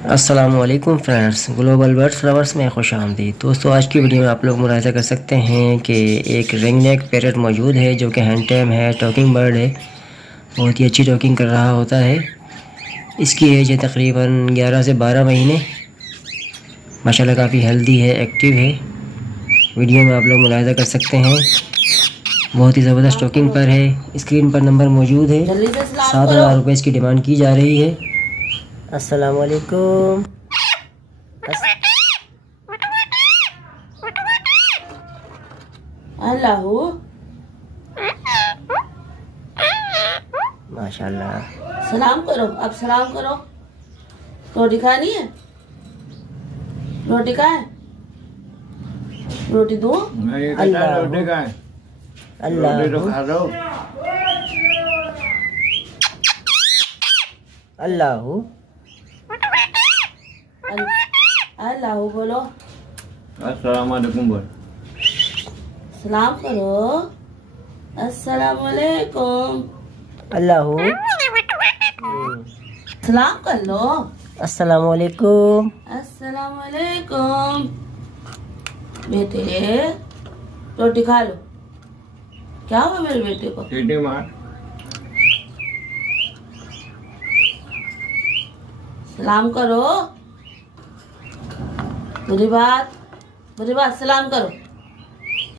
अस्सलामुअलैकुम friends, global bird flowers में खुश आमदीद। दोस्तों, आज की वीडियो में आप लोग मुलाहिज़ा कर सकते हैं कि एक रिंग नेक पैरट मौजूद है जो कि हैंड टेम है, टॉकिंग बर्ड है। बहुत ही अच्छी टॉकिंग कर रहा होता है। इसकी एज है तकरीबन 11 से 12 महीने। माशाल्लाह काफ़ी हेल्दी है, एक्टिव है। वीडियो में आप लोग मुलाहिज़ा कर सकते हैं, बहुत ही ज़बरदस्त टॉकिंग पर है। स्क्रीन पर नंबर मौजूद है। 7,000 रुपये इसकी डिमांड की जा रही है। अस्सलामुअलैकुम। अल्लाहू माशाल्लाह। सलाम करो। अब सलाम करो। रोटी खानी है? रोटी का है? रोटी दो। अल्लाह रोटी का है। अल्लाह रोटी तो खा लो। अल्लाह अल्लाहू बोलो। अस्सलाम वालेकुम बोल। सलाम करो। अस्सलाम वालेकुम। अल्लाह सलाम कर लो। अस्सलामुअलैकुम। अस्सलाम वालेकुम। बेटे रोटी खा लो। क्या हुआ मेरे बेटे को? सीटी मार। सलाम करो। बुरी बात सलाम करो।